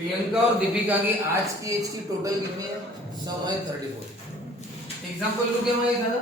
प्रियंका और दीपिका की आज की एज की टोटल कितनी है? सम है 34। एग्जाम्पल लूं क्या मैं दादा?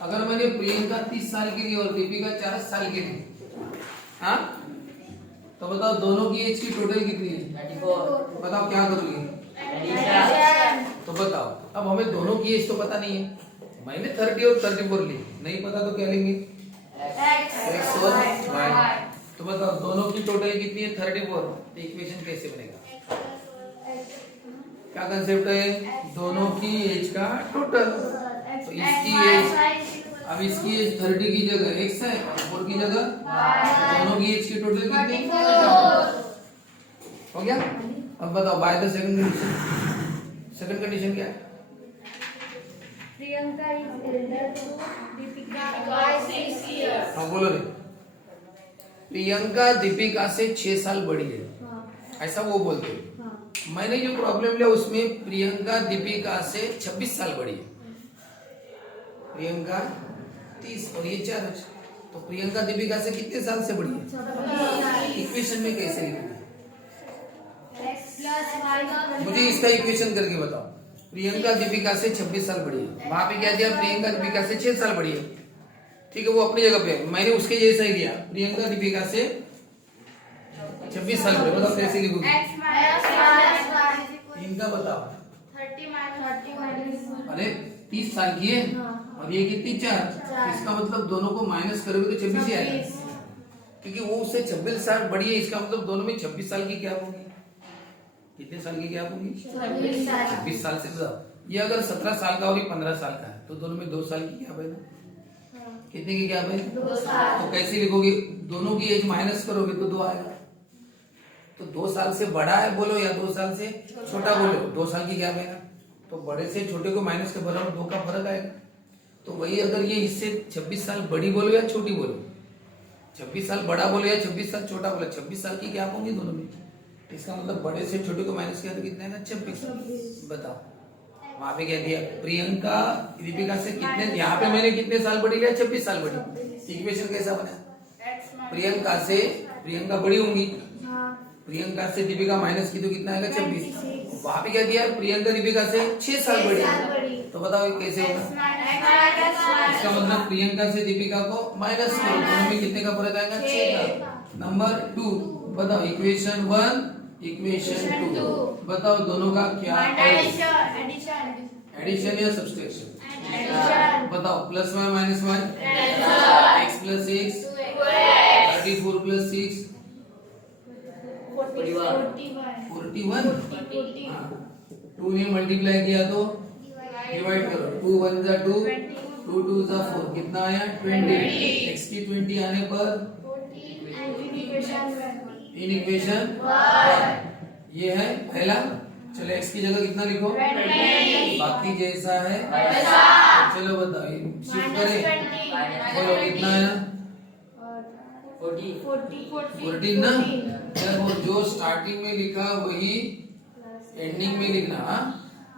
अगर मैंने प्रियंका 30 साल की ली और दीपिका 40 साल की ली, हाँ, तो बताओ दोनों की एज की टोटल कितनी है? 34। बताओ क्या करोगे? तो बताओ, अब हमें दोनों की एज तो पता नहीं है, मैंने 30 और 34 ली, नहीं पता तो क्या लेंगे? एक्स और वाई। तो बताओ दोनों की टोटल कितनी है? 34। तो इक्वेशन कैसे बनेगा? क्या कंसेप्ट है? दोनों की एज का टोटल। तो इसकी एज, अब इसकी एज 30 की जगह x है और 4 की जगह, दोनों की एज की टोटल कितनी? हो गया। अब बताओ by the second condition. Second condition क्या है? Priyanka is elder to Deepika by 6 years. हाँ बोलो रे। प्रियंका दीपिका से 6 साल बड़ी है, ऐसा वो बोलते हैं। मैंने जो प्रॉब्लम लिया उसमें प्रियंका दीपिका से 26 साल बड़ी है। प्रियंका 30 और ये 4, तो प्रियंका दीपिका से कितने साल से बड़ी है? इक्वेशन में कैसे लिखोगे? मुझे इसका इक्वेशन करके बताओ। प्रियंका दीपिका से 26 साल बड़ी है, वहां पे क्या दिया? प्रियंका दीपिका से 6 साल बड़ी है, ठीक है, वो अपनी जगह पे है। मैंने उसके जैसा ही दिया, प्रियंका दीपिका से 26 साल बड़ी। बताओ कैसे लिखोगे? इनका बताओ। 30 अरे 30 साल की है और ये कितनी? 4। इसका मतलब दोनों को माइनस करोगे तो 26 ही आएगा, क्योंकि वो उससे 26 साल बड़ी है। इसका मतलब दोनों में 26 साल की क्या होगी? कितने साल की क्या होगी? 26 साल से। बताओ ये अगर 17 साल का और ये 15 साल का है, तो दोनों में 2 साल की क्या है? कितने की क्या है? 2 साल। तो कैसे लिखोगे? दोनों की एज माइनस करोगे तो 2 आएगा। तो 2 साल से बड़ा है बोलो या 2 साल से छोटा बोलो, 2 साल की क्या बनेगा? तो बड़े से छोटे को माइनस के बराबर 2 का फर्क आएगा। तो वही अगर ये इससे 26 साल बड़ी बोलो या छोटी बोलो, 26 साल बड़ा बोलो या 26 साल छोटा बोलो, 26 साल की क्या होंगी दोनों में? इसका मतलब बड़े से छोटे को माइनस किया तो कितना है? 26। बताओ वहां पे क्या दिया? प्रियंका दीपिका से कितने, यहाँ पे मैंने कितने साल बड़ी लिया? 26 साल बड़ी। इक्वेशन कैसा बना? प्रियंका से, प्रियंका बड़ी होंगी, प्रियंका से दीपिका माइनस की तो कितना आएगा? 26। वहां पे क्या दिया? प्रियंका दीपिका से 6 साल बड़ी। तो बताओ ये कैसे होगा? इसका मतलब प्रियंका से दीपिका को माइनस करो, दोनों में कितने का फर्क आएगा? 6 का। नंबर 2 बताओ, इक्वेशन 1 इक्वेशन 2 बताओ दोनों का क्या है? एडिशन या सब्सट्रैक्शन? बताओ plus y minus y, x plus x, 34 plus 6 41। 2 ने मल्टीप्लाई किया तो डिवाइड करो, 2 1 जा 2, 2 2 जा 4, कितना आया? 20। x की 20 आने पर इन इक्वेशन 1 ये है पहला। चलो x की जगह कितना लिखो? बाकी जैसा है। चलो बताओ शिफ्ट करें, बोलो कितना आया? 14 ना। देखो जो स्टार्टिंग में लिखा वही एंडिंग में लिखना।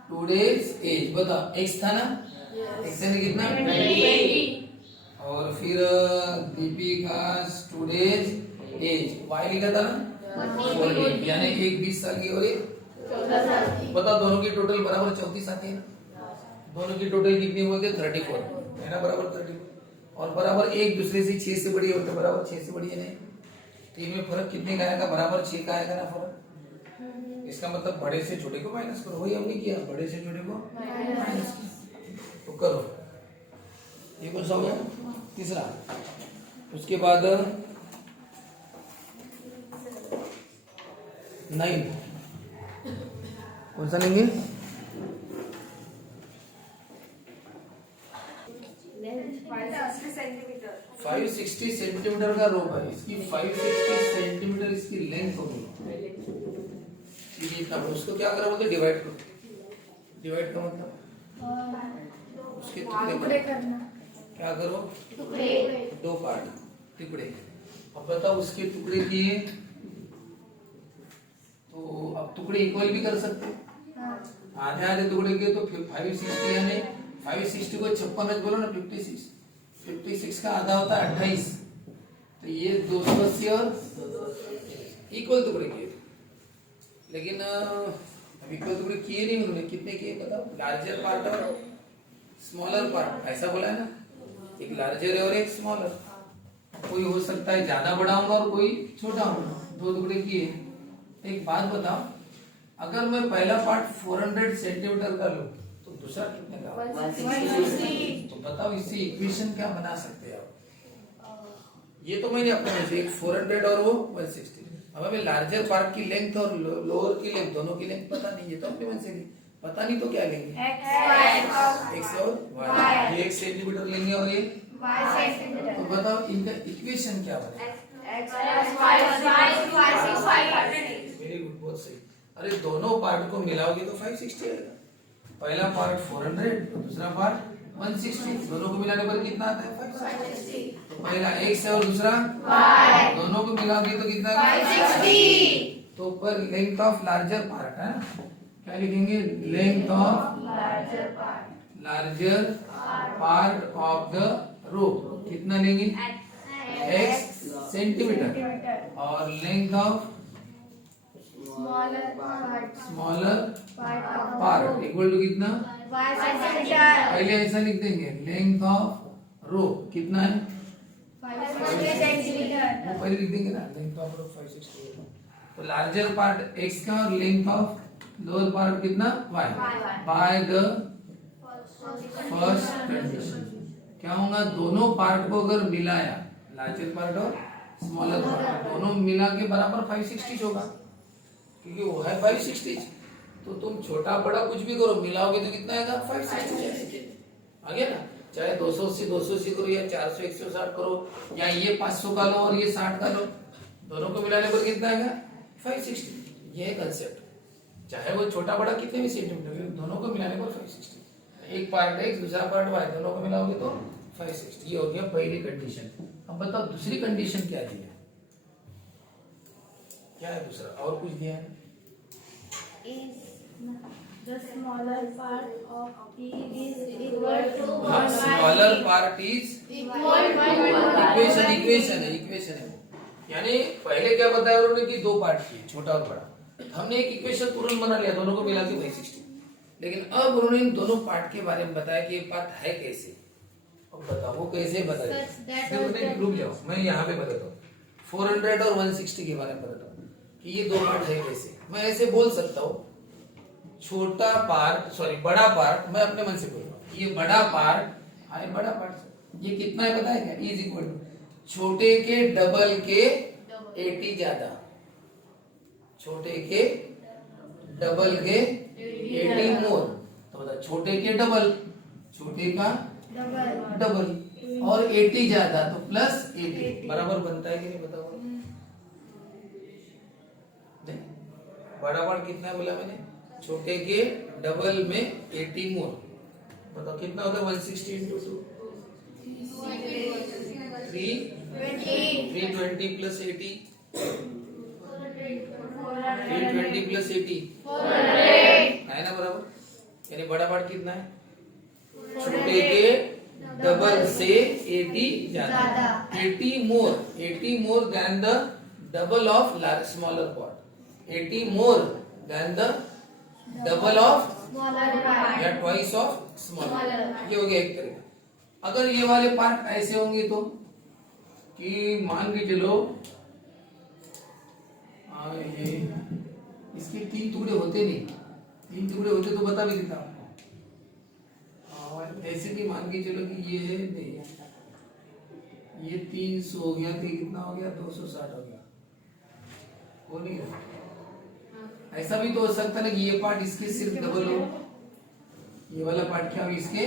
टुडेज एज बताओ, x था ना, x ने कितना? 20। और फिर दीपिका टुडेज एज y लिखा था ना, 14, यानी एक 20 साल की और एक 14 साल की। बताओ दोनों की टोटल बराबर 34 आती है ना? दोनों की टोटल कितनी बोलते हैं? 34 है ना, बराबर 34। और बराबर एक दूसरे से 6 से बड़ी है, तो बराबर 6 से बड़ी है नहीं, तो इनमें फर्क कितने का आएगा? बराबर 6 का आएगा ना फर्क। इसका मतलब बड़े से छोटे को माइनस करो, वही हमने किया, बड़े से छोटे को माइनस किया। तो करो, ये कौन सा हो गया? तीसरा। उसके बाद 9 कौन सा लेंगे? 560 सेंटीमीटर का रोप है, इसकी 560 सेंटीमीटर इसकी लेंथ होगी। इतना उसको क्या करो बोलते? डिवाइड करो। डिवाइड का मतलब उसके टुकड़े करना। क्या करो? टुकड़े, 2 पार्ट टुकड़े। अब बताओ उसके टुकड़े किए तो अब टुकड़े इक्वल भी कर सकते हैं। आधे आधे टुकड़े किए तो फिर 560 यानी 560 को 56 बोलो ना, 56। 56 का आधा होता है 28, तो ये 280 और इक्वल टुकड़े किए। लेकिन अभी इक्वल टुगड़े किए नहीं उन्होंने, कितने किए बताओ? लार्जर पार्ट और स्मॉलर पार्ट, ऐसा बोला है ना, एक लार्जर है और एक स्मॉलर। कोई हो सकता है ज्यादा बड़ा होगा और कोई छोटा होगा, दो टुकड़े किए। एक बात बताओ, अगर मैं पहला पार्ट 400 सेंटीमीटर का लूं तो दूसरा कितने का? 160। तो बताओ इससे इक्वेशन क्या बना सकते हैं आप? ये तो मैंने अपने में से एक 400 और वो 160। अब हमें लार्जर पार्ट की लेंथ और लोअर की लेंथ दोनों की लेंथ पता नहीं है, तो अपने मन से ली। पता नहीं तो क्या लेंगे? x और y। ये 1 सेंटीमीटर लेंगे और ये, तो बताओ इनका इक्वेशन क्या बनेगा? वेरी गुड, बहुत सही। अरे दोनों पार्ट को मिलाओगे तो 560 आएगा। पहला पार्ट 400 तो दूसरा पार्ट 160, दोनों को मिलाने पर कितना आता है? 560। तो पहला x है और दूसरा y, दोनों को मिलाओगे तो कितना? 560। तो पर लेंथ ऑफ लार्जर पार्ट है, क्या लिखेंगे? Length of larger part of the row कितना लेंगे? x सेंटीमीटर, और length of smaller part equal to कितना? पहले ऐसा लिख देंगे, लेंथ ऑफ रो कितना है? 560 सेंटीमीटर। वो पहले लिख देंगे ना, लेंथ ऑफ रो 560। तो लार्जर पार्ट x का और लेंथ ऑफ लोअर पार्ट कितना? y, by the first condition. क्या होगा? दोनों पार्ट को अगर मिलाया, लार्जर पार्ट और स्मॉलर पार्ट दोनों मिला के बराबर 560 होगा, क्योंकि वो है 560। तो तुम छोटा बड़ा कुछ भी करो, मिलाओगे तो कितना आएगा? 560 आ गया ना। चाहे 280 करो या 400 160 करो, या ये 500 का लो और ये 60 का लो, दोनों को मिलाने पर कितना आएगा? 560। ये है कंसेप्ट। चाहे वो छोटा बड़ा कितने भी सेंटीमीटर, दोनों को मिलाने पर 560। एक पार्ट x दूसरा पार्ट y, दोनों को मिलाओगे तो 560। ये हो गया पहली कंडीशन। अब बताओ दूसरी कंडीशन क्या दी है? क्या है दूसरा? और कुछ दिया है? The smaller part of T is equal to smaller part is equation है। यानी पहले क्या बताया उन्होंने कि दो पार्ट किए, छोटा और बड़ा। हमने एक इक्वेशन तुरंत बना लिया, दोनों को मिला के 560। लेकिन अब उन्होंने इन दोनों पार्ट के बारे में बताया कि ये पार्ट है कैसे। अब बताओ वो कैसे बताया? रुक जाओ, मैं यहाँ पे बताता हूँ। 400 और 160 के बारे में बताता हूँ कि ये दो पार्ट है कैसे। मैं ऐसे बोल सकता हूँ, छोटा पार्ट बड़ा पार्ट, मैं अपने मन से बोल रहा हूँ, ये बड़ा पार्ट है, बड़ा पार्ट ये कितना है पता है क्या? इज इक्वल टू छोटे के डबल के 80 ज्यादा, छोटे के डबल के 80 मोर। तो बता, छोटे के डबल, छोटे का डबल और 80 ज्यादा, तो प्लस 80 बराबर बनता है कि नहीं? बताओ। बड़ा पार्ट कितना है बोला मैंने? छोटे के डबल में 80 मोर। बताओ कितना होता है? 160 इंटू 2, 320 प्लस 80, 320 प्लस 80 है ना बराबर। यानी बड़ा पार्ट कितना है? छोटे के डबल से 80 ज्यादा, 80 more than the double of smaller part, 80 more than the double of या ट्वाइस ऑफ स्मॉलर। ये हो गया एक तरीका। अगर ये वाले पार्ट ऐसे होंगे तो कि मान के चलो ये इसके 3 टुकड़े होते नहीं, 3 टुकड़े होते तो बता भी देता आपको। ऐसे कि मान के चलो कि ये है, ये 300 हो गया, तो कितना हो गया? 260 हो गया। वो नहीं है। ऐसा भी तो हो सकता है ना कि ये पार्ट इसके सिर्फ डबल हो, ये वाला पार्ट क्या हो इसके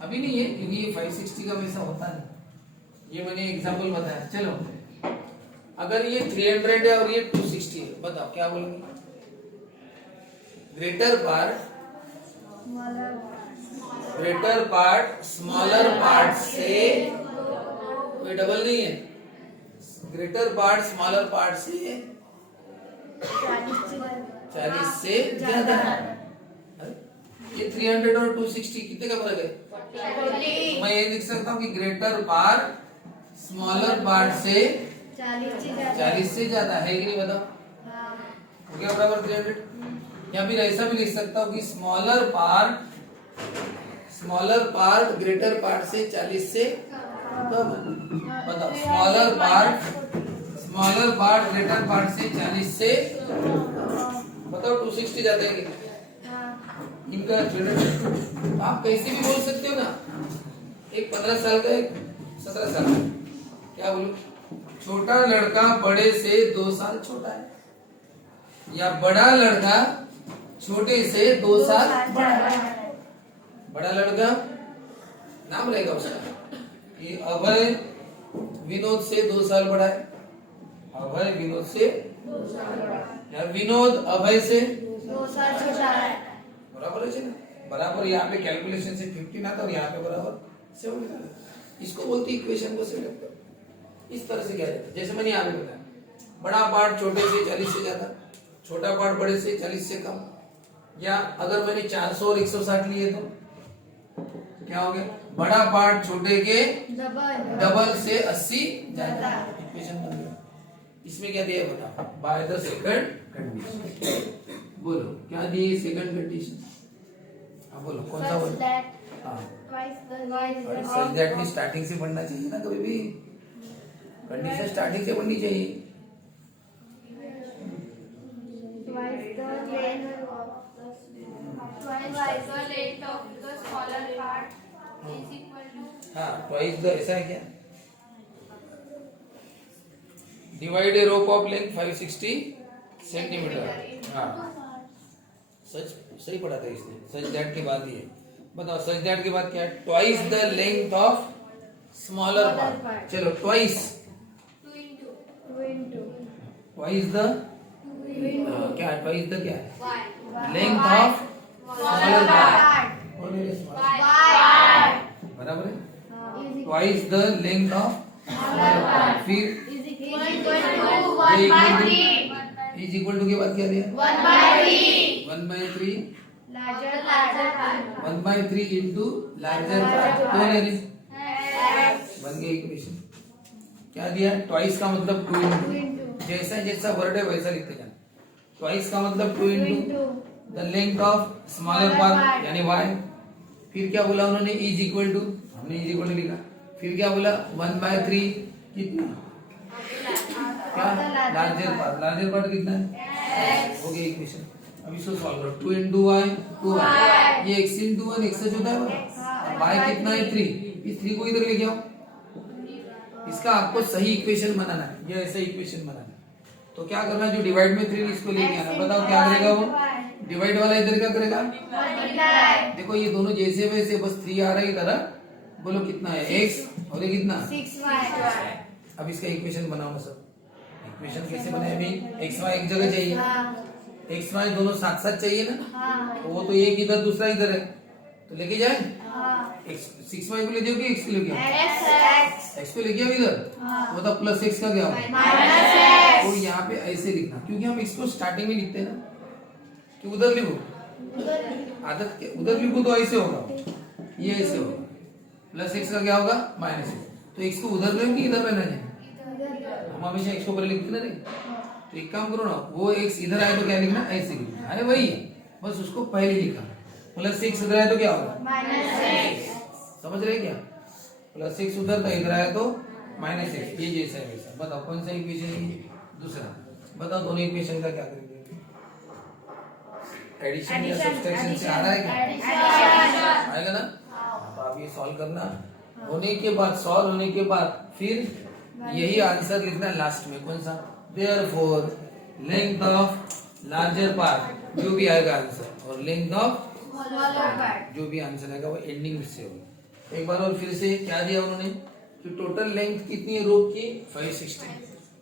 अभी नहीं है, क्योंकि ये 560 का वैसा होता नहीं। ये मैंने एग्जांपल बताया। चलो अगर ये 300 है और ये 260 है, बताओ क्या बोलेंगे? ग्रेटर पार्ट स्मॉलर पार्ट से, कोई डबल नहीं है, ग्रेटर पार्ट स्मॉलर पार्ट से 40 से ज्यादा है। ये 300 और 260 कितने का फर्क है? मैं ये लिख सकता हूँ कि ग्रेटर पार्ट स्मॉलर पार्ट से 40 से ज्यादा है कि नहीं? बताओ। हो गया बराबर 300। या फिर ऐसा भी लिख सकता हूँ कि स्मॉलर पार्ट ग्रेटर पार्ट से 40 से कम। बताओ स्मॉलर पार्ट ग्रेटर पार्ट से 40 से बताओ 260 जाता है क्या इनका तो आप कैसे भी बोल सकते हो ना। एक 15 साल का एक 17 साल का, क्या बोलूं, छोटा लड़का बड़े से 2 साल छोटा है या बड़ा लड़का छोटे से 2 साल बड़ा है। बड़ा लड़का नाम रहेगा उसका कि अभय विनोद से 2 साल बड़ा है, अभय विनोद से 2 साल बड़ा है, या विनोद अभय से 2 साल छोटा है। बराबर है ना। बराबर यहाँ पे कैलकुलेशन से 15 आता और यहाँ पे बराबर 7। इसको बोलते इक्वेशन को सेलेक्ट करो। इस तरह से क्या जाता है, जैसे मैंने यहाँ पे बताया, बड़ा पार्ट छोटे से 40 से ज्यादा, छोटा पार्ट बड़े से 40 से कम। या अगर मैंने 400 और 160 लिए तो क्या हो गया, बड़ा पार्ट छोटे के डबल से 80 ज्यादा। इक्वेशन बन गया। इसमें क्या दिया है बताओ, बाय द सेकंड कंडीशन। बोलो क्या दिए सेकंड कंडीशन, हाँ बोलो कौन सा बोलो। हाँ सच दैट में स्टार्टिंग से पढ़ना चाहिए ना, कभी भी कंडीशन स्टार्टिंग से पढ़नी चाहिए। हाँ ट्वाइस द, ऐसा है क्या, divide A rope of length 560 centimetre. हाँ सच सही पढ़ा था इसने, सच दैट के बाद ही है। बताओ सच दैट के बाद क्या है, twice the length of smaller part. चलो ट्वाइस द क्या है, ट्वाइस द क्या है, लेंथ ऑफ स्मॉलर पार्ट। बराबर है, twice the length of smaller part. फिर इज इक्वल टू के बाद क्या दिया, 1/3 1/3 इंटू लार्जर पार्ट। कौन है रे, बन गया इक्वेशन। क्या दिया, ट्वाइस का मतलब 2 इंटू, जैसा जैसा वर्ड है वैसा लिखते जाना। ट्वाइस का मतलब 2 into the length of smaller part यानी y। फिर क्या बोला उन्होंने, इज इक्वल टू, हमने इज इक्वल टू लिखा। फिर क्या बोला, 1/3 कितना, क्या लार्जर पार्ट कितना है, हो गया इक्वेशन। अब इसको सॉल्व करो, 2 इंटू वाई 2y, ये x इंटू 1 x होता है, y कितना है 3, इस 3 को इधर लेके आओ। इसका आपको सही इक्वेशन बनाना है, ये ऐसा इक्वेशन बनाना है। तो क्या करना, जो डिवाइड में 3 इसको लेके आना। बताओ क्या करेगा वो, डिवाइड वाला इधर क्या करेगा, देखो ये दोनों जैसे वैसे, बस 3 आ रहा है इधर। बोलो कितना है x और ये कितना 6y। अब इसका इक्वेशन बनाओ सब। इक्वेशन कैसे बनाए भाई, x y एक जगह चाहिए, x y दोनों साथ साथ चाहिए ना। तो वो तो एक इधर दूसरा इधर है, तो लेके जाए। 6y को ले जाओ कि x को लेके आओ, x को लेके आओ इधर। तो बता प्लस x का क्या होगा, तो यहाँ पे ऐसे लिखना, क्योंकि हम x को स्टार्टिंग में लिखते हैं ना, कि उधर लिखो, आदत उधर लिखो तो ऐसे होगा, ये ऐसे होगा। प्लस x का क्या होगा, माइनस x। तो x को उधर लेंगे इधर रहना चाहिए, हम हमेशा x को ऊपर लिखते ना नहीं। तो एक काम करो ना, वो x इधर आए तो क्या लिखना, ऐसे लिखना। अरे वही बस उसको पहले लिखा, प्लस x इधर आए तो क्या होगा, समझ रहे क्या, प्लस x उधर था इधर आया तो माइनस x, ये जैसा है वैसा। बताओ कौन सा इक्वेशन है, दूसरा। बताओ दोनों इक्वेशन का क्या करेंगे, एडिशन या सब्सट्रैक्शन से आ रहा है क्या, आएगा ना। तो आप ये सॉल्व करना, होने के बाद सॉल्व होने के बाद फिर यही आंसर लिखना लास्ट में, कौन सा, therefore length of larger part, जो भी आएगा आंसर, और लेंथ ऑफ स्मॉलर पार्ट जो भी आंसर आएगा वो एंडिंग से होगा। एक बार और फिर से क्या दिया उन्होंने, कि टोटल लेंथ कितनी है रोप की, 560।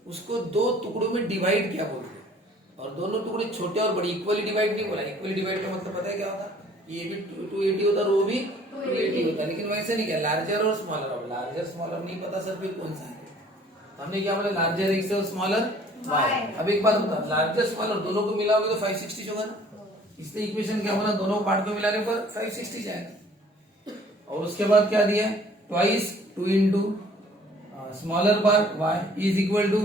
उसको 2 टुकड़ों में डिवाइड किया बोलते हैं, और दोनों टुकड़े छोटे और बड़े, इक्वली डिवाइड नहीं बोला। इक्वली डिवाइड का मतलब पता है क्या होता, ये भी 280 होता, रो भी 280 होता, लेकिन वैसे नहीं किया, लार्जर और स्मॉलर। अब लार्जर स्मॉलर नहीं पता सर, फिर कौन सा है, हमने क्या बोला, लार्जर x और स्मॉलर y। अब एक बात बता, लार्जर स्मॉलर दोनों को मिलाओगे तो 560 होगा ना, इसलिए इक्वेशन क्या होना, दोनों पार्ट को मिलाने पर 560 जाएगा। और उसके बाद क्या दिया, twice 2 into smaller part y is equal to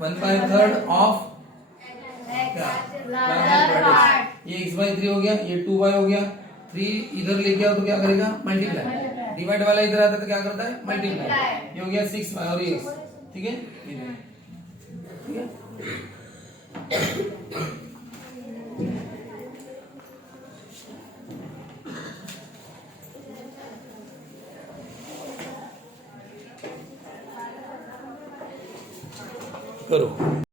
1/3 of क्या larger part. ये x/3 हो गया, ये 2y हो गया। 3 इधर लेके आओ तो क्या करेगा? मल्टीप्लाई। डिवाइड वाला इधर आता है तो क्या करता है? मल्टीप्लाई। ये हो गया 6y और ये x, ठीक है, ठीक है। करो।